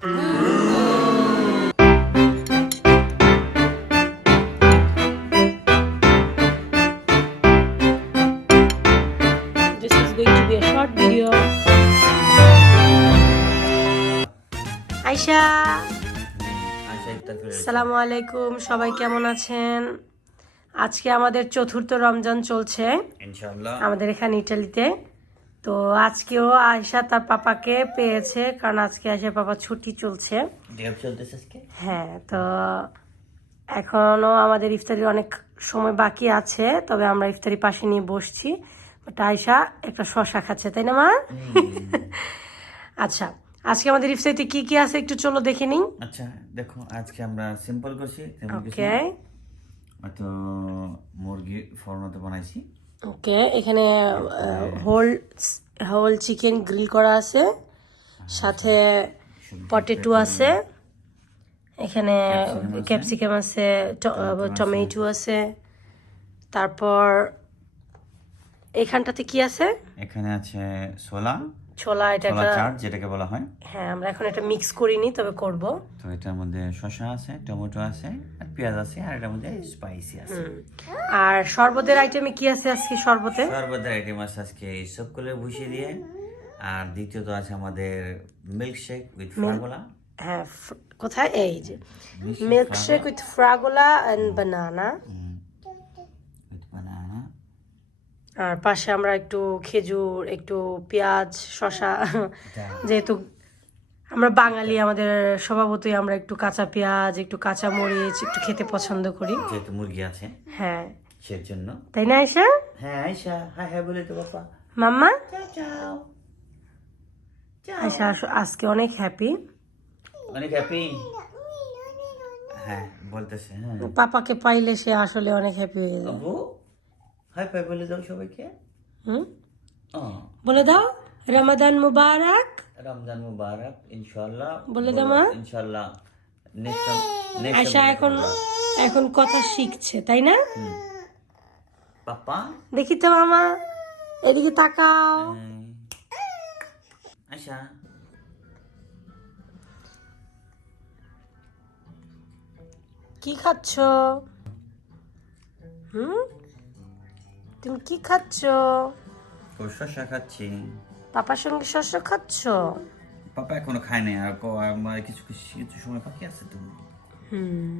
This is সালামু আলাইকুম সবাই কেমন আছেন? আজকে আমাদের চতুর্থ রমজান চলছে। আমাদের এখানে ইটালিতে। তো আজকেও আয়সা তার পাপাকে পেয়েছে কারণ আজকে আয়সা পাপা ছুটি চলছে। হ্যাঁ তো এখনও আমাদের ইফতারির অনেক সময় বাকি আছে তবে আমরা ইফতারি পাশে নিয়ে বসছি। বাট আয়সা একটা শশা খাচ্ছে তাই না মা? আচ্ছা আজকে আমাদের ইফতারিতে কি কি আছে একটু চলো দেখে নিই। আচ্ছা দেখো আজকে আমরা সিম্পল করছি ওকে ফর্মতে বানাইছি। ওকে এখানে হোল হোল চিকেন গ্রিল করা আছে সাথে পটেটো আছে। এখানে ক্যাপসিকাম আছে। টমেটো আছে তারপর এখানটাতে কি আছে? এখানে আছে ছোলা ছোলা এটা ছোলা একটা চাট যেটাকে বলা হয়। হ্যাঁ আমরা এখন এটা মিক্স করিনি তবে করব। তো এটার মধ্যে শসা আছে টমেটো আছে আর পেঁয়াজ আছে আর এটার মধ্যে স্পাইসি আছে। আর শরবতের আইটেমে কি আছে আজকে শরবতে? সর্বদার আইটেম আছে আজকে এই সবগুলো বসিয়ে দিয়ে আর দ্বিতীয়ত আছে আমাদের মিল্ক শেক উইথ ফ্রাগোলা হ্যাঁ কোথায়? এই যে। মিল্ক শেক উইথ ফ্রাগোলা অ্যান্ড বানানা উইথ বানানা আর পাশে আমরা একটু খেজুর একটু পেঁয়াজ শসা যেহেতু আমরা বাঙালি আমাদের স্বভাবতই আমরা একটু কাঁচা পেঁয়াজ একটু কাঁচা মরিচ একটু খেতে পছন্দ করি। যেহেতু মুরগি আছে। হ্যাঁ। সের জন্য তাই না আয়সা হ্যাঁ আয়সা হ্যাঁ হ্যাঁ বলে তো বাবা। মাম্মা? আয়সা আজকে অনেক হ্যাপি অনেক হ্যাপি হ্যাঁ বলতেছে হ্যাঁ। পাপাকে পাইলে সে আসলে অনেক হ্যাপি হয়ে যায় আবু হাই ফাই বলে দাও সবাইকে। হুম? বলে দাও রমাদান মুবারক। রমজান মুবারক ইনশাআল্লাহ। বলে দাও মা। ইনশাআল্লাহ। নেক্সট এখন এখন কথা শিখছে তাই না? পাপা? দেখি তো মামা এদিকে তাকাও। আয়সা কি খাচ্ছ? হুম? তুমি কি খাচ্ছ? শসা খাচ্ছি। পাপার সঙ্গে শসা খাচ্ছ? পাপা এখনও খায় নাই আর কিছু কিছু সময় বাকি আছে তুমি হুম।